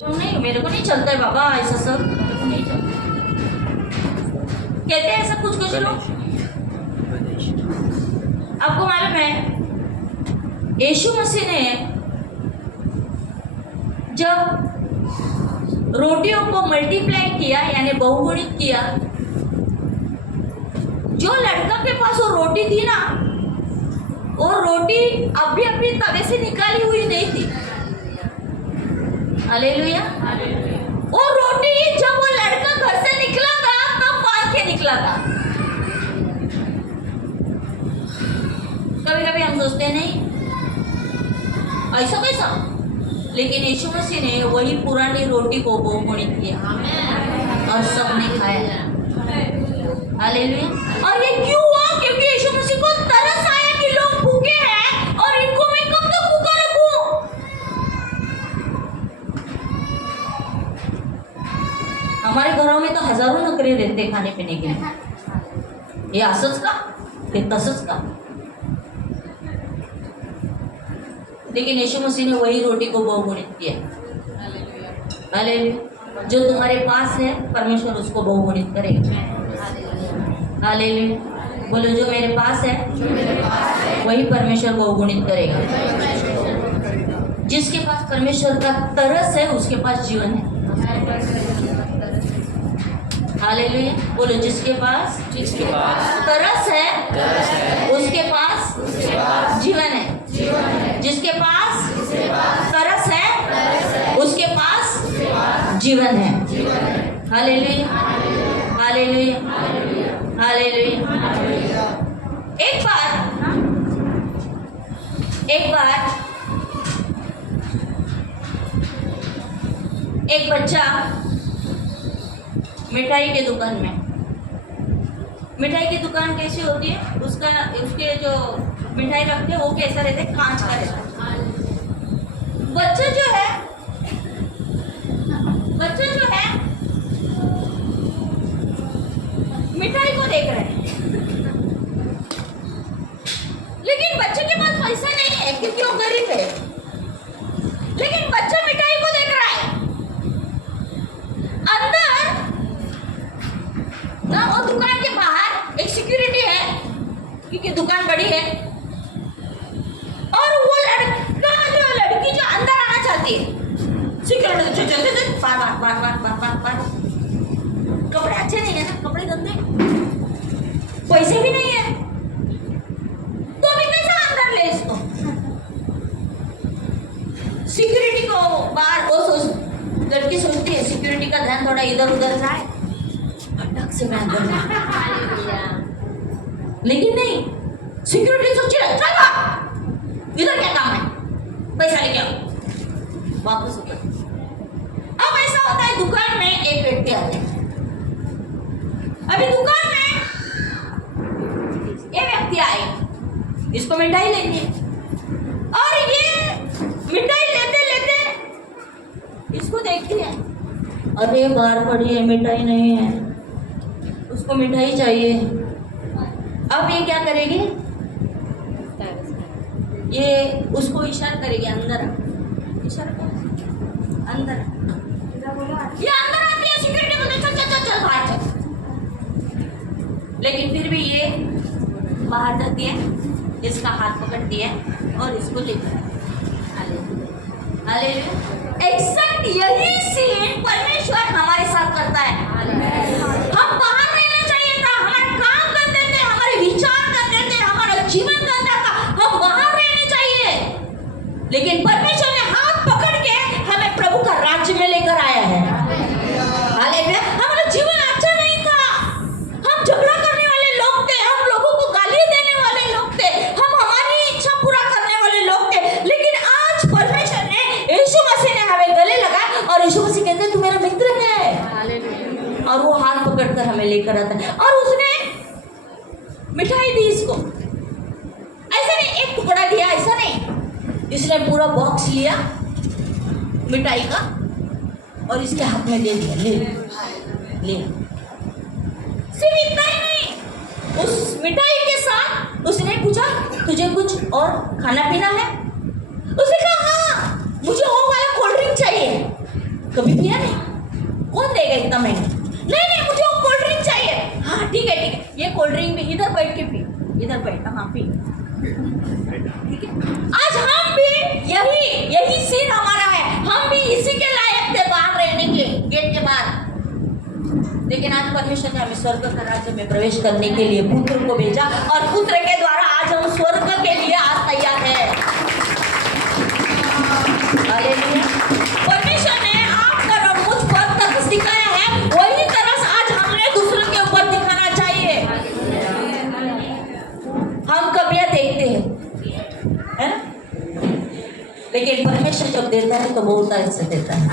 नहीं, मेरे को नहीं चलता है बाबा, ऐसा सब मेरे को नहीं चलता। कहते हैं ऐसा कुछ कुछ लोग। आपको मालूम है यीशु मसीह ने जब रोटियों को मल्टीप्लाई किया यानी बहुगुणित किया, जो लड़का के पास वो रोटी थी ना, वो रोटी अभी अभी तवे से निकाली हुई नहीं थी। हालेलुया। वो रोटी जब वो लड़का घर से निकला था तब बांध के निकला था। कभी कभी हम सोचते नहीं ऐसा कैसा, लेकिन यीशु मसीह ने वही पुरानी रोटी को बहुगुणित किया और सबने खाया। हालेलुया। और ये क्यों हुआ? क्योंकि यीशु मसीह को तरस आया कि लोग भूखे हैं और इनको मैं कब तक भूखा रखूं। हमारे घरों में तो हजारों नखरे रहते खाने पीने के लिए, ये असच का, ये तसच का। लेकिन यीशु मसीह ने वही रोटी को बहुगुणित किया। हालेलुया। जो तुम्हारे पास है परमेश्वर उसको बहुगुणित करेगा। हालेलुया। बोलो, जो मेरे पास है वही परमेश्वर बहुगुणित करेगा। जिसके पास परमेश्वर का तरस है उसके पास जीवन है। हालेलुया। बोलो, जिसके पास तरस है उसके पास जीवन है। जिसके पास तरस है उसके पास जीवन है। हालेलुया। हालेलुया। हालेलुया। एक बार एक बच्चा मिठाई के दुकान में, मिठाई की दुकान कैसी होती है, उसके जो मिठाई रखते हैं वो कैसा रहता है, कांच का रहता है। बच्चा जो है मिठाई को देख रहे हैं, लेकिन बच्चे के पास पैसा नहीं है क्योंकि वो गरीब है। लेकिन बच्चा मिठाई को देख रहा है। अंदर ना वो दुकान के बाहर एक सिक्योरिटी है क्योंकि दुकान बड़ी है, और वो लड़का जो लड़की जो अंदर आना चाहती है, सिक्योरिटी बार कपड़े अच्छे नहीं है ना, कपड़े गंदे, पैसे भी नहीं है, तो अभी कैसा अंदर ले इसको। सिक्योरिटी को बाहर लड़की सोचती है सिक्योरिटी का ध्यान थोड़ा इधर उधर जाए, अटक से मैं अंदर जाऊं। लेकिन नहीं, सिक्योरिटी सोच रहा है चल इधर क्या काम है, पैसा लेके आओ, वापस ऊपर। अब ऐसा होता है दुकान में एक व्यक्ति आते हैं। अभी दुकान में ये व्यक्ति आए, इसको मिठाई लेनी है, और ये मिठाई लेते लेते इसको देखती है, अरे बाहर पड़ी है मिठाई नहीं है, उसको मिठाई चाहिए। अब ये क्या करेगी, ये उसको इशारा करेगी अंदर, इशारा कर अंदर, ये अंदर आती है, सिक्योरिटी बोलते चल चल चल चल बाहर चल, लेकिन फिर भी ये बाहर जाती है, इसका हाथ पकड़ती है और इसको लेकर एग्जैक्ट यही सीन परमेश्वर हमारे साथ करता है। हम बाहर रहना चाहिए था, हमारे काम करते थे, हमारे विचार करते थे, हमारा जीवन करता था, हम बाहर रहने चाहिए, लेकिन परमेश्वर ने हाथ पकड़ के हमें प्रभु का राज्य में लेकर आया है। हालेलुया। हमारा जीवन अच्छा नहीं था, हम झगड़ा करने वाले लोग थे, हम लोगों को गाली देने वाले लोग थे, हम हमारी इच्छा पूरा करने वाले लोग थे, लेकिन आज परमेश्वर ने, यीशु मसीह ने हमें गले लगाया, और यीशु मसीह कहते हैं तू मेरा मित्र है, और वो हाथ पकड़कर हमें लेकर आता है। और उसने मिठाई दी इसको, ऐसा नहीं एक टुकड़ा दिया, ऐसा नहीं, इसने पूरा बॉक्स लिया मिठाई का और इसके हाथ में दे दिया, ले ले। सिर्फ इतना ही नहीं, उस मिठाई के साथ उसने पूछा तुझे कुछ और खाना पीना है, उसने कहा हाँ मुझे वो वाला कोल्ड ड्रिंक चाहिए। कभी पिया नहीं? कौन देगा इतना महंगा? नहीं नहीं, मुझे वो कोल्ड ड्रिंक चाहिए। हाँ ठीक है ठीक है, ये कोल्ड ड्रिंक भी इधर बैठ के पी, इधर बैठ, हाँ पी, ठीक है। आज हम भी यही सीन हमारा है, हम भी इसी के लायक थे बाहर रहने के, गेट के बाहर। लेकिन आज परमेश्वर ने हमें स्वर्ग का राज्य में प्रवेश करने के लिए पुत्र को भेजा, और पुत्र के द्वारा आज हम स्वर्ग के लिए आज तैयार है। हालेलुया। परमेश्वर ने आप पर और मुझ पर तक सिखाया है, वही तरह आज हमने दूसरों के ऊपर दिखाना चाहिए। हम कमियां देखते हैं, है ना? लेकिन परमेश्वर जब देता है तो बहुतायत से देता है।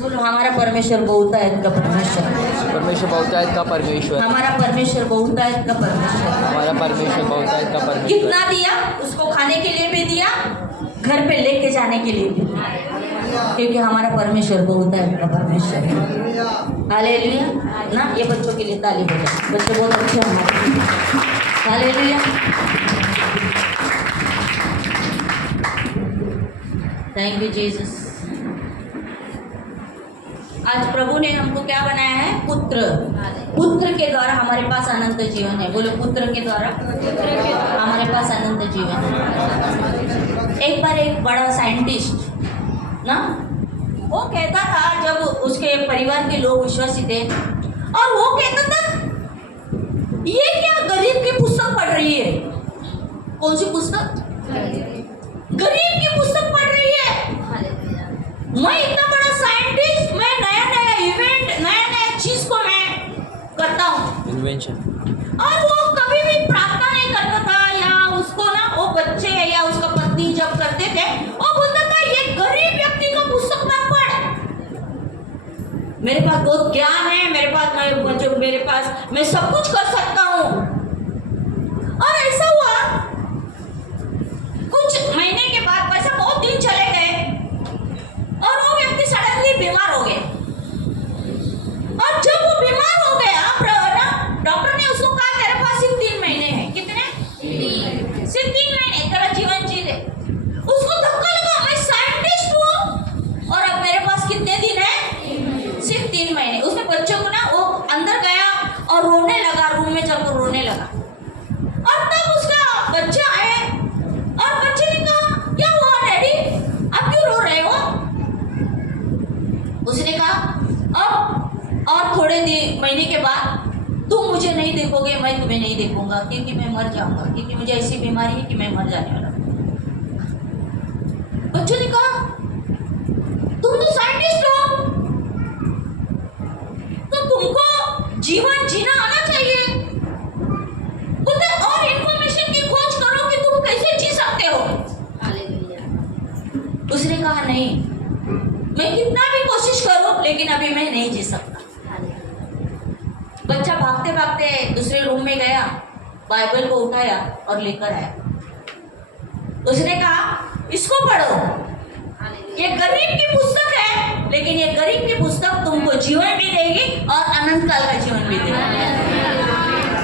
बोलो, हमारा परमेश्वर बहुतायत का परमेश्वर। परमेश्वर बहुतायत का परमेश्वर। हमारा परमेश्वर बहुतायत का परमेश्वर। हमारा परमेश्वर बहुतायत का परमेश्वर। कितना दिया? उसको खाने के लिए भी दिया, घर पे लेके जाने के लिए भी दिया, क्योंकि हमारा परमेश्वर बहुतायत का परमेश्वर है। हालेलुया ना। ये बच्चों के लिए ताली बजाओ, बच्चे बहुत अच्छे हमारे। हालेलुया। Thank you Jesus. आज प्रभु ने हमको क्या बनाया है? पुत्र। पुत्र के द्वारा हमारे पास अनंत जीवन है। बोलो, पुत्र के द्वारा हमारे पास अनंत जीवन है। एक बार एक बड़ा साइंटिस्ट ना, वो कहता था, जब उसके परिवार के लोग विश्वासी थे, और वो कहता था, ये क्या गरीब की पुस्तक पढ़ रही है? कौन सी पुस्तक? गरीब की पुस्तक पढ़ रही है। मैं इतना बड़ा साइंटिस्ट, मैं नया नया इवेंट, नया नया चीज को मैं करता हूँ, इन्वेंशन। और वो कभी भी प्रार्थना नहीं करता था, या उसको ना वो बच्चे या उसका पत्नी जब करते थे, वो बोलता था, ये गरीब व्यक्ति का पुस्तक मत पढ़, मेरे पास बहुत ज्ञान है, मेरे पास मैं सब कुछ कर सकता हूँ। और ऐसा हुआ, कुछ महीने के बाद, वैसा बहुत दिन चले गए, और वो व्यक्ति सडनली बीमार हो गए। और जब वो बीमार हो गया, डॉक्टर ने उसको कहा, तेरे पास सिर्फ 3 महीने हैं। कितने? सिर्फ 3 महीने तेरा जीवन जी ले। उसको धक्का लगा, मैं साइंटिस्ट हूँ और अब मेरे पास कितने दिन है? सिर्फ 3 महीने। उसने बच्चों को ना, वो अंदर गया और रोने लगा, रूम में जाकर रोने लगा। और तब उसका बच्चा आए, और बच्चे ने कहा, क्या हुआ डैडी, आप क्यों रो रहे हो? उसने कहा, अब और थोड़े महीने के बाद तुम मुझे नहीं देखोगे, मैं तुम्हें नहीं देखूंगा, क्योंकि मैं मर जाऊंगा, क्योंकि मुझे ऐसी बीमारी है कि मैं मर जाने वाला। बच्चों ने कहा, तुम तो साइंटिस्ट हो, तो तुमको जीवन जीना आना चाहिए, और इंफॉर्मेशन की खोज करो कि तुम कैसे जी सकते हो। उसने कहा, नहीं, मैं कितना भी कोशिश करूं, लेकिन अभी मैं नहीं जी सकता। बच्चा भागते भागते दूसरे रूम में गया, बाइबल को उठाया और लेकर आया। उसने कहा, इसको पढ़ो, ये गरीब की पुस्तक है, लेकिन ये गरीब की पुस्तक तुमको जीवन भी देगी और अनंत काल का जीवन भी देगी।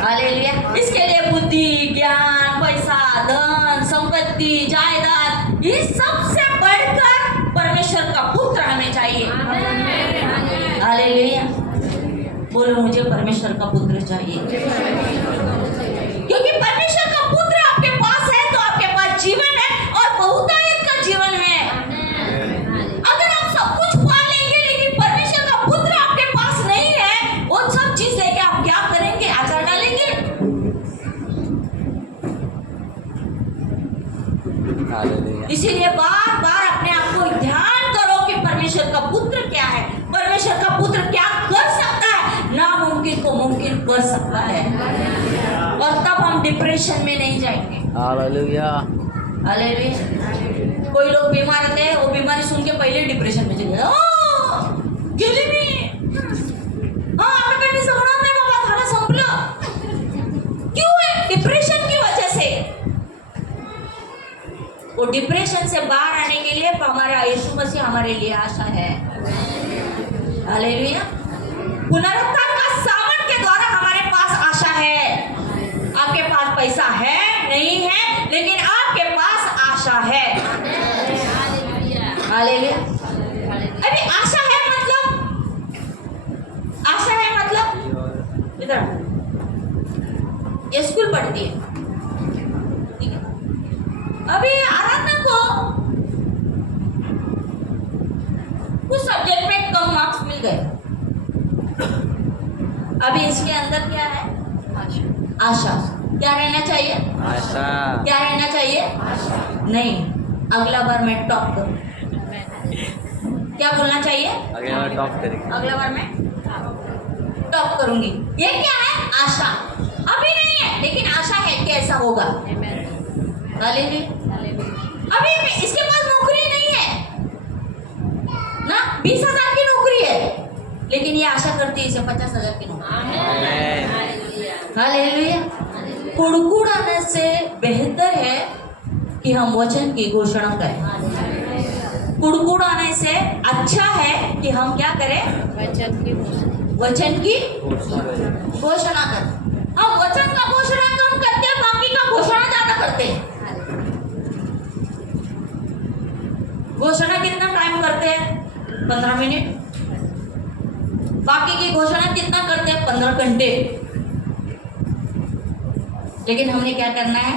हालेलुया। इसके लिए बुद्धि, ज्ञान, पैसा, धन, संपत्ति, जायदाद, ये सबसे बढ़कर परमेश्वर का पुत्र हमें चाहिए। हालेलुया। बोलो, मुझे परमेश्वर का पुत्र चाहिए, क्योंकि परमेश्वर का पुत्र आपके पास है तो आपके पास जीवन है, और बहुतायत का जीवन है। अगर आप सब कुछ पा लेंगे, लेकिन परमेश्वर का पुत्र आपके पास नहीं है, वो सब चीज लेके आप क्या करेंगे? आचार डालेंगे। इसीलिए बार बार अपने आप को ध्यान करो कि परमेश्वर का पुत्र क्या है, परमेश्वर का पुत्र क्या कर सकता है। नामुमकिन को मुमकिन कर सकता है, और तब हम डिप्रेशन में नहीं जाएंगे। हालेलुया। हालेलुया। कोई लोग बीमार होते हैं, वो बीमारी सुन के पहले डिप्रेशन में चले जाते, गेली मी, आता काही सगळं नाही बाबा, झालं संपलं। क्यों है? डिप्रेशन की वजह से। वो डिप्रेशन से बाहर आने के लिए हमारा यीशु मसीह हमारे लिए आशा है। हालेलुया। पुनरुत्थान का सामर्थ के द्वारा हमारे पास आशा है। आपके पास पैसा है नहीं है, लेकिन आपके पास आशा है। हालेलुया। सब्जेक्ट में कम मार्क्स मिल गए। अभी इसके अंदर क्या है? आशा। क्या रहना चाहिए? आशा। क्या रहना चाहिए? नहीं, अगला बार मैं टॉप करूँ। क्या बोलना चाहिए? अगले बार टॉप करेंगे। अगला बार मैं टॉप करूंगी। ये क्या है? आशा। अभी नहीं है, लेकिन आशा है कि ऐसा होगा। हालेलुया। अभी इसके पास नौकरी नहीं है ना, 20,000 की नौकरी है, लेकिन ये आशा करती है इसे 50,000 की नौकरी। हालेलुया। कुड़कुड़ाने से बेहतर है कि हम वचन की घोषणा करें। कुड़कुड़ाने से अच्छा है कि हम क्या करें? वचन की घोषणा करें। हम वचन का घोषणा कम करते हैं, बाकी का घोषणा ज्यादा करते हैं। घोषणा कितना टाइम करते हैं? 15 मिनट। बाकी की घोषणा कितना करते हैं? 15 घंटे। लेकिन हमने क्या करना है?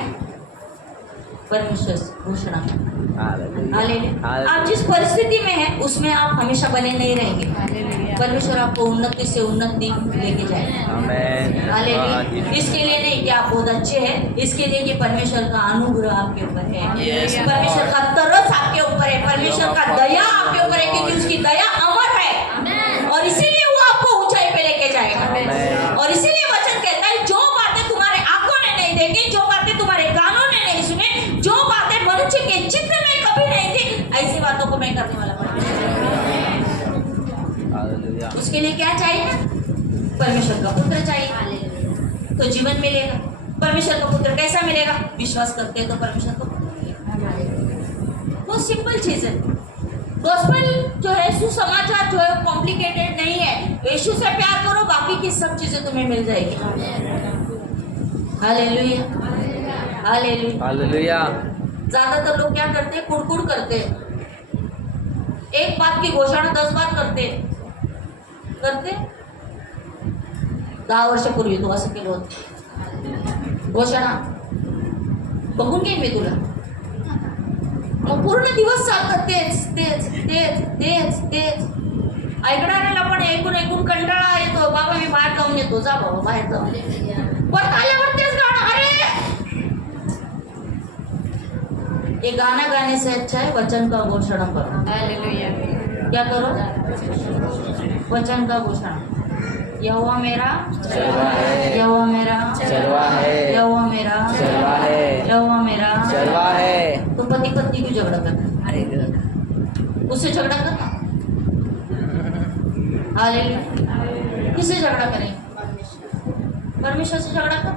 परमेश्वर से घोषणा करना। हालेलुया। आप जिस परिस्थिति में हैं उसमें आप हमेशा बने नहीं रहेंगे। परमेश्वर आपको उन्नति से उन्नति लेके जाएगा। हालेलुया। इसके लिए नहीं कि आप बहुत अच्छे हैं, इसके लिए कि परमेश्वर का अनुग्रह आपके ऊपर है, परमेश्वर का तरस आपके ऊपर है, परमेश्वर का दया आपके ऊपर है, क्योंकि उसकी दया अमर है और इसीलिए वो आपको ऊंचाई पे लेके जाएगा। और इसीलिए वचन कहता है, जो बातें तुम्हारे आंखों ने नहीं देखी, जो बातें तुम्हारे कानों ने नहीं सुने, जो बातें मनुष्य के चित्त में कभी नहीं थी, ऐसी बातों को मैं करने वाला परमेश्वर। उसके लिए क्या चाहिए? परमेश्वर का पुत्र चाहिए तो जीवन मिलेगा। परमेश्वर का पुत्र कैसा मिलेगा? विश्वास करते हैं तो परमेश्वर का पुत्र मिलेगा। बहुत सिंपल चीज है। गॉस्पेल जो है, सुसमाचार जो है, कॉम्प्लिकेटेड नहीं है। यीशु से प्यार करो, बाकी की सब चीजें तुम्हें मिल जाएगी। हालेलुया। हालेलुया। हालेलुया। ज्यादातर लोग क्या करते हैं? कुड़कुड़ करते हैं। एक बात की घोषणा 10 बार करते 10 वर्षापूर्वी तो असं केलं होतं। घोषणा बघून घेईन मी तुला। मग पूर्ण दिवस चालतात तेच तेच तेच तेच तेच। ऐकणाऱ्याला पण ऐकून ऐकून कंटाळा येतो। बाबा मी बाहेर जाऊन येतो, जा बाबा बाहेर जाऊन। परत आल्यावर तेच गाणं। अरे ये गाना गाने से अच्छा है वचन का घोषणा करो। हालेलुया। क्या करो? वचन का घोषणा। यहोवा मेरा चरवा है। यहोवा मेरा चरवा है। यहोवा मेरा चरवा है। यहोवा मेरा चरवा है। तो पति पत्नी क्यों झगड़ा करना? उससे झगड़ा करना। हालेलुया। किससे झगड़ा करें? परमेश्वर से झगड़ा कर।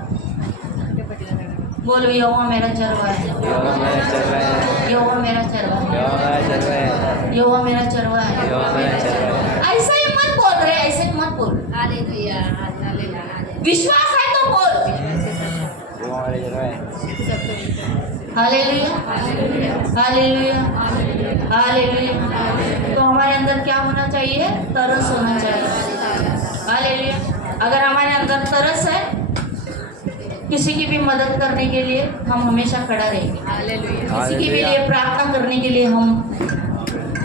बोलो, यहोवा मेरा चरवा है। यहोवा मेरा चरवा है। यहोवा मेरा चरवा है। यहोवा मेरा चरवा है। यहोवा मेरा चरवा है। यहोवा मेरा चरवा है। ऐसा ही मत बोल रहे, ऐसे मत बोल। हालेलुया। हालेलुया। विश्वास है तो बोल। यहोवा मेरा चरवा है। हालेलुया। हालेलुया। हालेलुया। तो हमारे अंदर क्या होना चाहिए? तरस होना चाहिए। हालेलुया। अगर हमारे अंदर तरस है, किसी की भी मदद करने के लिए हम हमेशा खड़ा रहेंगे। हालेलुया। किसी की भी लिए प्रार्थना करने के लिए हम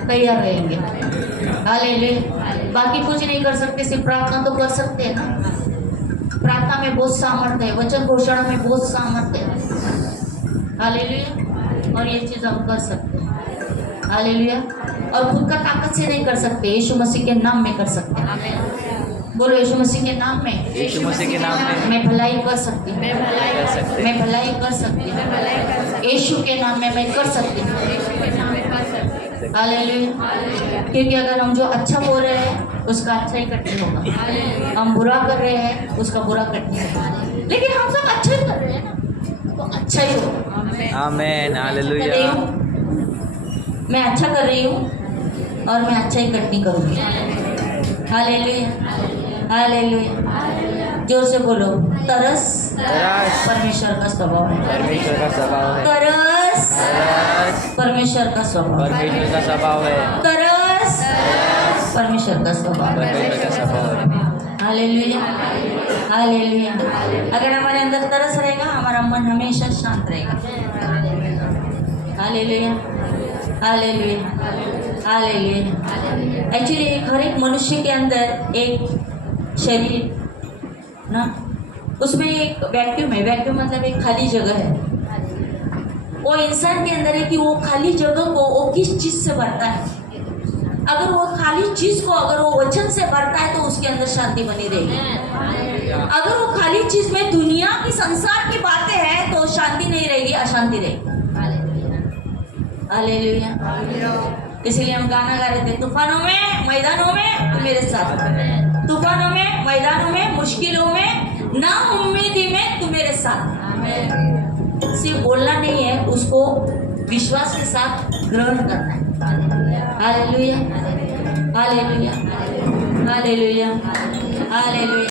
तैयार रहेंगे। हालेलुया। बाकी कुछ नहीं कर सकते, सिर्फ प्रार्थना तो कर सकते हैं ना। प्रार्थना में बहुत सामर्थ्य है, वचन घोषणा में बहुत सामर्थ्य है। हालेलुया। और ये चीज हम कर सकते हैं। हालेलुया। और खुद का ताकत से नहीं कर सकते, यीशु मसीह के नाम में कर सकते हैं। बोलो, यीशु मसीह के नाम में। यीशु मसीह के नाम में मैं भलाई कर सकती हूँ। कर सकते हैं। मैं भलाई कर सकती हूँ। यीशु के नाम में मैं कर सकती हूँ। हालेलुया। क्योंकि अगर हम जो अच्छा बोल रहे हैं उसका अच्छा ही कठिन होगा, हम बुरा कर रहे हैं उसका बुरा कठिन होगा, लेकिन हम सब अच्छा ही कर रहे हैं ना, तो अच्छा ही होगा। आमीन। कर रही हालेलुया। हूँ, मैं अच्छा कर रही हूँ और मैं अच्छा ही कठिन करूँगी। हालेलुया। हालेलुया। जोर से बोलो, तरस तरस परमेश्वर का स्वभाव है। परमेश्वर का स्वभाव है। तरस तरस परमेश्वर का स्वभाव है। परमेश्वर का स्वभाव है। तरस परमेश्वर का स्वभाव है। परमेश्वर का स्वभाव है। हालेलुया। हालेलुया। अगर हमारे अंदर तरस रहेगा, हमारा मन हमेशा शांत रहेगा। हालेलुया। हालेलुया। हालेलुया। एक्चुअली हर एक मनुष्य के अंदर एक शरीर ना, उसमें एक वैक्यूम है। वैक्यूम मतलब एक खाली जगह है। वो इंसान के अंदर है कि वो खाली जगह को वो किस चीज से भरता है। अगर वो खाली चीज को अगर वो वचन से भरता है तो उसके अंदर शांति बनी रहेगी। अगर वो खाली चीज में दुनिया की संसार की बातें हैं तो शांति नहीं रहेगी, अशांति रहेगी। हालेलुया। इसलिए हम गाना गा रहे थे, तूफानों में मैदानों में तू मेरे साथ, तूफानों में मैदानों में मुश्किलों में ना उम्मीदी में तू मेरे साथ। सिर्फ बोलना नहीं है, उसको विश्वास के साथ ग्रहण करना है। Hallelujah, hallelujah, hallelujah, hallelujah.